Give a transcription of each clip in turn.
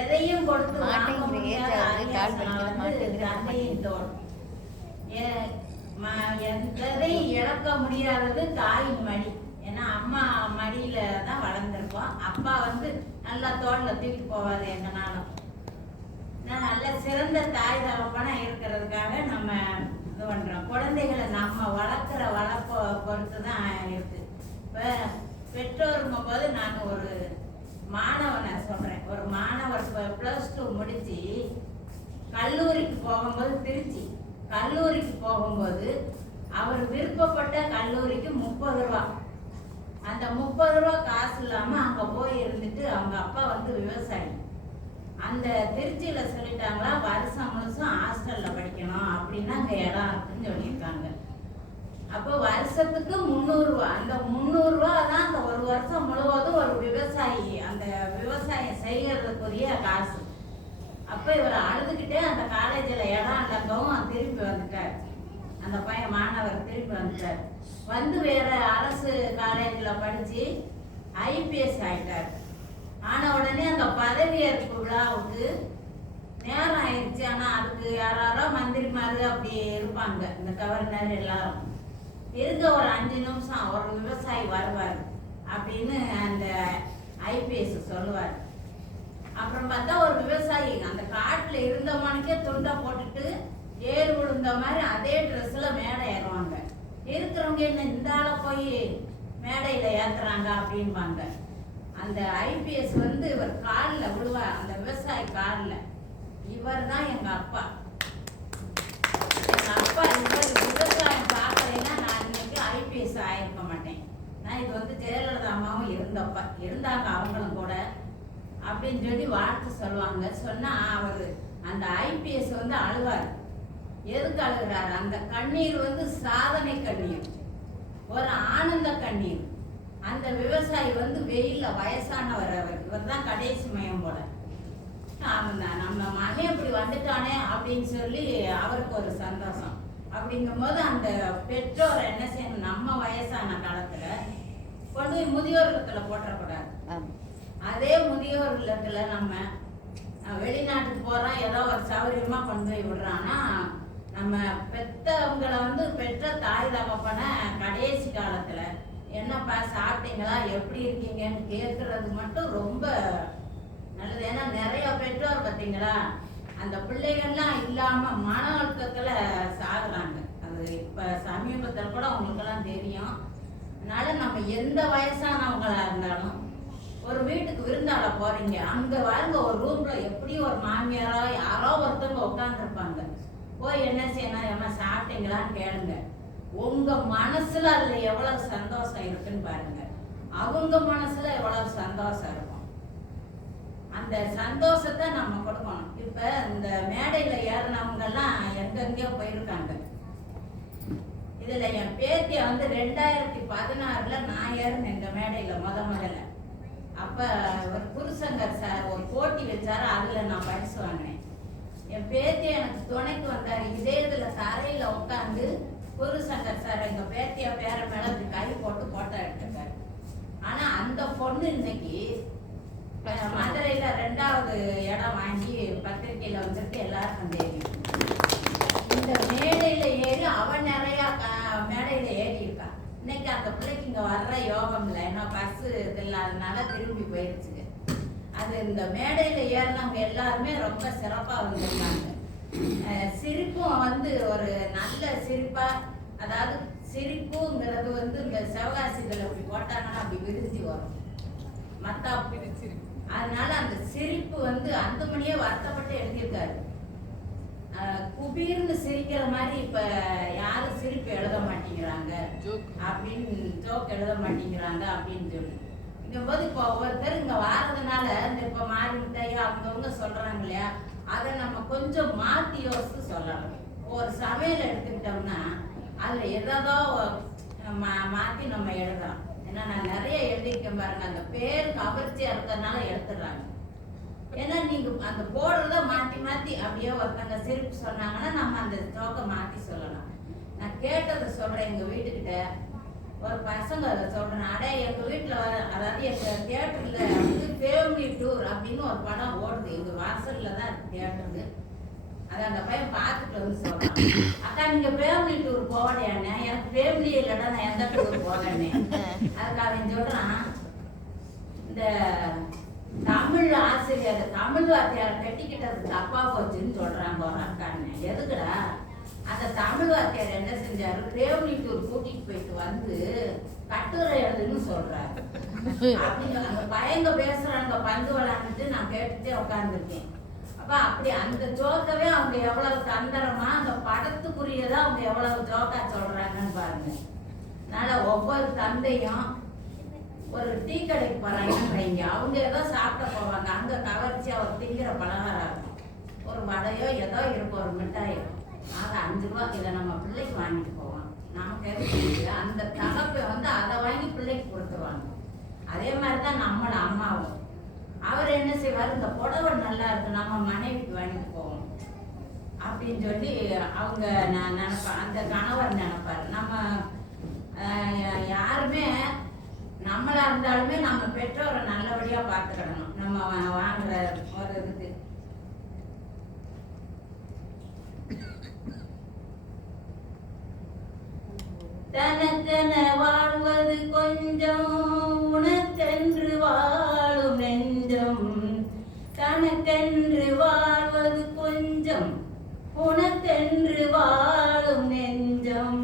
எதையும் கொடுத்து வாங்க முடியாத தந்தையின் தோல். எதையும் இழக்க முடியாதது தாயின் மடி. ஏன்னா அம்மா மடியில தான் வளர்ந்துருக்கோம். அப்பா வந்து நல்லா தோல்ல தூக்கி போவாரு எங்கனாலும். நல்ல சிறந்த தாய் தகப்பனா இருக்கிறதுக்காக நம்ம இது பண்றோம். குழந்தைகளை நம்ம வளர்க்குற வளர்ப்பை பொறுத்து தான் இருக்கு. இப்போ பெற்றோருங்கும் போது நான் ஒரு மாணவனை சொல்றேன். ஒரு மாணவர் +2 முடிச்சு கல்லூரிக்கு போகும்போது, திருச்சி கல்லூரிக்கு போகும்போது அவர் விருப்பப்பட்ட கல்லூரிக்கு 30 ரூபா. அந்த 30 ரூபா காசு இல்லாம அங்க போய் இருந்துட்டு, அவங்க அப்பா வந்து விவசாயி. அந்த திருச்சியில சொல்லிட்டாங்களா, வருஷம் முழுசும் ஹாஸ்டல்ல படிக்கணும் அப்படின்னா அங்க இடம் இருக்குன்னு சொல்லியிருக்காங்க. அப்போ வருஷத்துக்கு 300 ரூபா. அந்த 300 ரூபா தான் அந்த ஒரு வருஷம் முழுவதும் ஒரு விவசாயி அந்த விவசாயம் செய்யறதுக்குரிய காசு. அப்ப இவர் அழுதுகிட்டே அந்த காலேஜில் இடம் இல்லக்கவும் திரும்பி வந்துட்டார். அந்த பையன் மாணவர் திரும்பி வந்துட்டார். வந்து வேற அரசு காலேஜில் படிச்சு IPS ஆயிட்டார். ஆன உடனே அந்த பதவியேற்பு விழாவுக்கு நேரம் ஆயிடுச்சு. ஆனா அதுக்கு யாரோ மந்திரிமாரு அப்படி இருப்பாங்க, இந்த கவர்னர் எல்லாரும் இருக்க. ஒரு 5 நிமிஷம் ஒரு விவசாயி வருவார் அப்படின்னு அந்த IPS சொல்லுவார். அப்புறம் பார்த்தா ஒரு விவசாயி அந்த காட்டுல இருந்தவனுக்கே துண்டை போட்டுட்டு ஏறு விழுந்த மாதிரி அதே ட்ரெஸ்ல மேடை ஏறுவாங்க. இருக்கிறவங்க என்ன இந்த ஆளை போய் மேடையில ஏத்துறாங்க அப்படின்பாங்க. அந்த IPS வந்து இவர் காலில் விழுவார், அந்த விவசாயி காலில். இவர் தான் எங்க அப்பா. எங்க அப்பா இவர் விவசாயம் பார்க்கலைன்னா நான் இன்னைக்கு IPS ஆயிருக்க மாட்டேன். நான் இது வந்து ஜெயலலிதா அம்மாவும் இருந்தாங்க அவங்களும் கூட அப்படின்னு சொல்லி வாழ்த்து சொல்லுவாங்க. சொன்னா அவர் அந்த IPS வந்து அழுவார். எதுக்கு அழுகிறாரு? அந்த கண்ணீர் வந்து சாதனை கண்ணீர், ஒரு ஆனந்த கண்ணீர். அந்த விவசாயி வந்து வெயில்ல வயசானவர். இவர் தான் கடைசி மயம் போல. நம்ம மகன் இப்படி வந்துட்டானே அப்படின்னு சொல்லி அவருக்கு ஒரு சந்தோஷம். அப்படிங்கும் போது அந்த பெற்றோர் என்ன செய்யணும், நம்ம வயசான காலத்துல கொண்டு போய் முதியோர் இல்லத்துல போட்டக்கூடாது. அதே முதியோர் இல்லத்துல நம்ம வெளிநாட்டுக்கு போறோம், ஏதோ ஒரு சௌகரியமா கொண்டு போய் விடுறான்னா, நம்ம பெற்றவங்களை வந்து பெற்ற தாய் தகப்பன கடைசி காலத்துல என்னப்பா சாப்பிட்டீங்களா, எப்படி இருக்கீங்கன்னு கேட்கறது மட்டும் ரொம்ப நல்லது. ஏன்னா நிறைய பெற்றோர் பார்த்தீங்களா, அந்த பிள்ளைகள்லாம் இல்லாம மன அழுத்தத்துல சாகுறாங்க. அது இப்ப சமீபத்தில் கூட உங்களுக்கெல்லாம் தெரியும். அதனால நம்ம எந்த வயசானவங்களா இருந்தாலும் ஒரு வீட்டுக்கு விருந்தாள போறீங்க, அங்க வாங்க ஒரு ரூம்ல எப்படியும் ஒரு மாமியாரோ யாரோ ஒருத்தவங்க உட்காந்துருப்பாங்க. போய் என்ன செய்யணும், ஏமா சாப்பிட்டீங்களான்னு கேளுங்க. உங்க மனசுல அதுல எவ்வளவு சந்தோஷம் இருக்குன்னு பாருங்க. அவங்க மனசுல எவ்வளவு சந்தோஷம் இருக்கும். அந்த சந்தோஷத்தை நம்ம கொடுக்கணும். இப்ப இந்த மேடையில ஏறினவங்க எல்லாம் எங்கெங்கயோ போயிருக்காங்க. இதுல என் பேத்திய வந்து 2016 நான் ஏறினேன் இந்த மேடையில முதல்ல. அப்ப ஒரு குருசங்கர் சார் ஒரு போட்டி வச்சாரு, அதுல நான் பரிசு வாங்கினேன். என் பேத்தி எனக்கு துணைக்கு வந்தாரு. இதே இதுல தரையில உட்காந்து குருசங்கர் சார் எங்க பேத்திய பேர மேல கை போட்டு போட்டோ எடுத்துட்டாரு. ஆனா அந்த பொண்ணு இன்னைக்கு மதுரையில 2வது இடம் வாங்கி பத்திரிகையில வந்துட்டு எல்லாருக்கும் தெரியும். இந்த மேடையில ஏறி அவன் நிறைய மேடையில ஏறி இருக்கா. இன்னைக்கு அந்த பிள்ளைக்கு இங்க வர்ற யோகம் இல்லை, ஏன்னா பஸ் இது இல்லாதனால திரும்பி போயிருச்சுங்க. அது இந்த மேடையில ஏறினவங்க எல்லாருமே ரொம்ப சிறப்பா வந்திருக்காங்க. சிரிப்பும் வந்து ஒரு நல்ல சிரிப்பா, அதாவது சிரிப்புங்கிறது வந்து இந்த சிவகாசிகள் அப்படி போட்டாங்கன்னா அப்படி விரிஞ்சு வரும் மத்தா சிரிப்பு. அதனால அந்த சிரிப்பு வந்து அந்தமணியே வருத்தப்பட்டு எழுதியிருக்காரு. குபீர்னு சிரிக்கிற மாதிரி இப்ப யாரும் சிரிப்பு எழுத மாட்டேங்கிறாங்க அப்படின்னு, ஜோக் எழுத மாட்டேங்கிறாங்க அப்படின்னு சொல்லி போது இப்போ ஒவ்வொருத்தர் இங்க வாரதுனால இந்த இப்ப மாறி மிட்டாயா அவங்கவுங்க சொல்றாங்க இல்லையா, அதை நம்ம கொஞ்சம் மாத்தி யோசித்து சொல்லலாம். ஒரு சமையல் எடுத்துக்கிட்டோம்னா அதுல ஏதோ மாத்தி நம்ம எழுதலாம். ஏன்னா நான் நிறைய எழுதியிருக்கேன் பாருங்க, அந்த பேர் கவர்ச்சியா இருக்கிறதுனால எடுத்துடுறாங்க. ஏன்னா நீங்க அந்த போடுறத மாத்தி மாத்தி அப்படியே ஒருத்தங்க சிரிப்பு சொன்னாங்கன்னா நம்ம அந்த ஜோக்கை மாத்தி சொல்லலாம். நான் கேட்டதை சொல்றேன். எங்க வீட்டுக்கிட்ட ஒரு பசங்க சொல்றேன், அடே எங்க வீட்டுல அதாவது எங்க தியேட்டர்ல வந்து ஃபேமிலி டூர் அப்படின்னு ஒரு படம் ஓடுது, எங்க வாசல்ல தான் தியேட்டரு. அதை அந்த பையன் பார்த்துட்டு வந்து சொல்றான், அக்கா நீங்க ஃபேமிலி டூர் போகலையானே, எனக்கு ஃபேமிலி இல்லைடா, நான் எந்த டூர் போகலன்னு. அதுக்கு அவன் சொல்றான், இந்த தமிழ் ஆசிரியர் தமிழ் வாத்தியாரை கட்டிக்கிட்டது தப்பா போச்சுன்னு சொல்றாங்க ஒரு அக்கான்னு. எதுக்குடா? அந்த தமிழ் வாத்தியார் என்ன செஞ்சாரு, ஃபேமிலி டூர் கூட்டிட்டு போயிட்டு வந்து கட்டுரை எழுதுன்னு சொல்றாரு. அப்படிங்க அந்த பையங்க பேசுறாங்க, பந்து விளையாண்டுட்டு நான் கேட்டுட்டே உட்காந்துருக்கேன். அப்ப அப்படி அந்த ஜோக்கவே அவங்க எவ்வளவு தந்திரமா அந்த படத்துக்குரியதான் அவங்க எவ்வளவு ஜோக்கா சொல்றாங்கன்னு பாருங்க. அதனால ஒவ்வொரு தந்தையும் ஒரு டீ கடைக்கு போறாங்கன்னு வைங்க, அவங்க ஏதோ சாப்பிட போவாங்க, அங்க கவர்ச்சி அவர் திங்கிற பலகாரம் இருக்கும், ஒரு வடையோ ஏதோ இருக்கும், ஒரு மிட்டாயோ, அது 5 ரூபா, இதை நம்ம பிள்ளைக்கு வாங்கிட்டு போவோம். நமக்கு எதுக்கு அந்த தகப்பை வந்து அதை வாங்கி பிள்ளைக்கு கொடுத்துருவாங்க. அதே மாதிரிதான் நம்மள அம்மாவும், அவர் என்ன செய்வார், இந்த புடவை நல்லா இருக்கு நம்ம மனைவிக்கு வாங்கிட்டு போவோம் அப்படின்னு சொல்லி அவங்க நினைப்பார், அந்த கணவர் நினைப்பார். நம்ம யாருமே நம்மளா இருந்தாலுமே நம்ம பெற்றோரை நல்லபடியா பார்த்துக்கிடணும். நம்ம வாங்குற ஒரு இதுக்கு தனக்கென வாழ்வது கொஞ்சம், உனக்கென்று வாழும் நெஞ்சம். தனக்கென்று வாழ்வது கொஞ்சம், உனக்கென்று வாழும் நெஞ்சம்.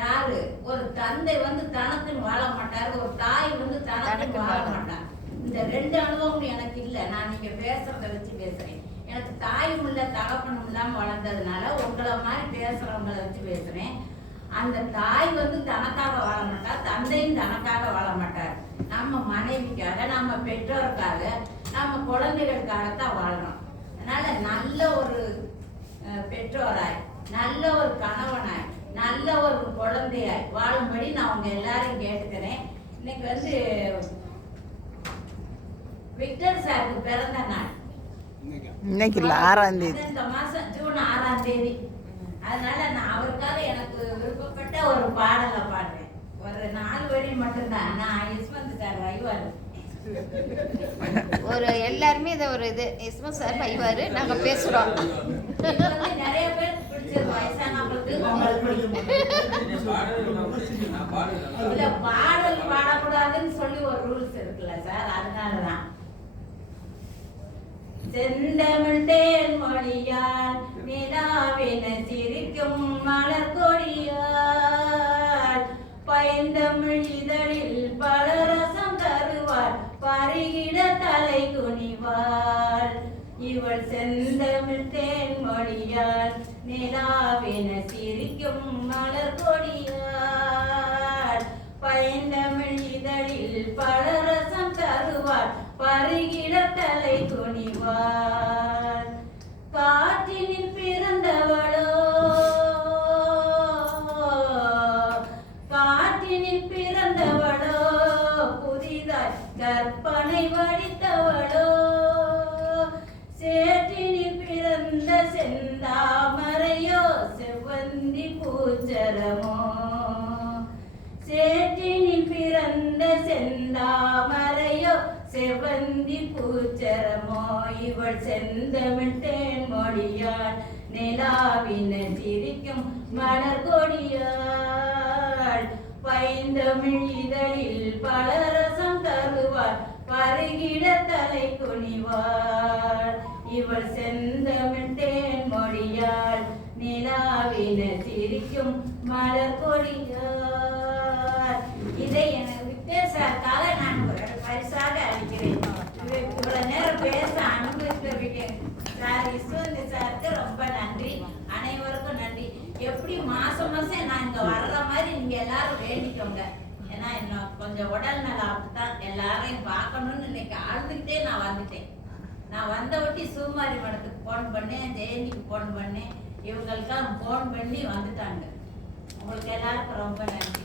யாரு? ஒரு தந்தை வந்து தனக்குன்னு வாழ மாட்டாரு, ஒரு தாய் வந்து தனக்கு வாழ மாட்டார். இந்த 2 அனுபவம் எனக்கு இல்லை. நான் நீங்க பேசுறத வச்சு பேசுறேன். எனக்கு தாயும் இல்லை தகப்பனும் இல்லாம வளர்ந்ததுனால உங்களை மாதிரி பேசுறவங்களை வச்சு பேசுறேன். அந்த தாய் வந்து தனக்காக வாழ மாட்டார், தந்தையும் தனக்காக வாழ மாட்டார். நம்ம மனைவிக்காக, நம்ம பெற்றோருக்காக, நம்ம குழந்தைகளுக்காகத்தான் வாழ்றோம். அதனால நல்ல ஒரு பெற்றோராய், நல்ல ஒரு கணவனாய், நல்ல ஒரு குழந்தையாய் வாழும்படி நான் உங்க எல்லாரையும் கேட்டுக்கிறேன். இன்னைக்கு வந்து விக்டர் சாருக்கு பிறந்த நாள். இன்னைக்கு 6ஆம் தேதி, இந்த மாசம் ஜூன் 6ஆம் தேதி. அதனால நான் அவருக்காக எனக்கு விருப்பப்பட்ட ஒரு பாடலை பாடுறேன். ஒரு 4 வரி மட்டும்தான். நான் யஸ்வந்த் சார் வைவாரு, ஒரு எல்லாருமே இதை ஒரு இது யஸ்வந்த் சார் வைவாரு, நாங்க பேசுறோம். நிறைய பேர் பிடிச்சது வயசானவங்களுக்கு. இல்ல பாடல் பாடக்கூடாதுன்னு சொல்லி ஒரு ரூல்ஸ் இருக்குல்ல சார், அதனாலதான். செந்தமிழ் தேன் மொழியால் நிலாவென சிரிக்கும் மலர் கொடியால், பைந்தமிழ் இதழில் பல ரசம் தருவார், பருகிட தலை குனிவாள். இவள் செந்தமிழ் தேன் மொழியால் நிலாவென சிரிக்கும் மலர் கொடியால், பைந்தமிழ் இதழில் பல ரசம் தருவார், பருகிட தலை குனிவாள். காற்றினில் பிறந்தவளோ, காற்றினில் பிறந்தவளோ, புதிதாய் கற்பனை வடித்தவளோ, சேற்றினில் பிறந்த செந்தாமரையோ, செவ்வந்தி பூச்சரமோ. சேற்றினில் பிறந்த செந்தாமரையோ, செவ்வந்தி பூச்சரமோ. இவள் செந்தமிழ் தேன் மொழியாள் நிலாவின சிரிக்கும் மலர் கொடியாள், பைந்தமிழ் இதழில் பல ரசம் தருவார், பருகிட தலை குனிவாள். இவள் செந்தமிழ் தேன் மொழியாள் நிலாவின சிரிக்கும் மலர் கொடியாள். இதை எனக்கு விக்டர் சாருக்காக நான் ஒரு பரிசாக அளிக்கிறேன். இவ்வளவு நேரம் பேச அனுபவிக்க சார் யஸ்வந்த் சாருக்கு ரொம்ப நன்றி. அனைவருக்கும் நன்றி. எப்படி மாசம் மாசம் நான் இங்க வர்ற மாதிரி நீங்க எல்லாரும் வேண்டிக்கோங்க. ஏன்னா இன்னும் கொஞ்சம் உடல் நலம் அப்படித்தான், எல்லாரையும் பார்க்கணும்னு இன்னைக்கு அழுதுகிட்டே நான் வந்துட்டேன். நான் வந்த ஒட்டி சூமாரி மடத்துக்கு போன் பண்ணேன், ஜெயந்திக்கு போன் பண்ணேன், இவங்களுக்கெல்லாம் போன் பண்ணி வந்துட்டாங்க. உங்களுக்கு எல்லாருக்கும் ரொம்ப நன்றி.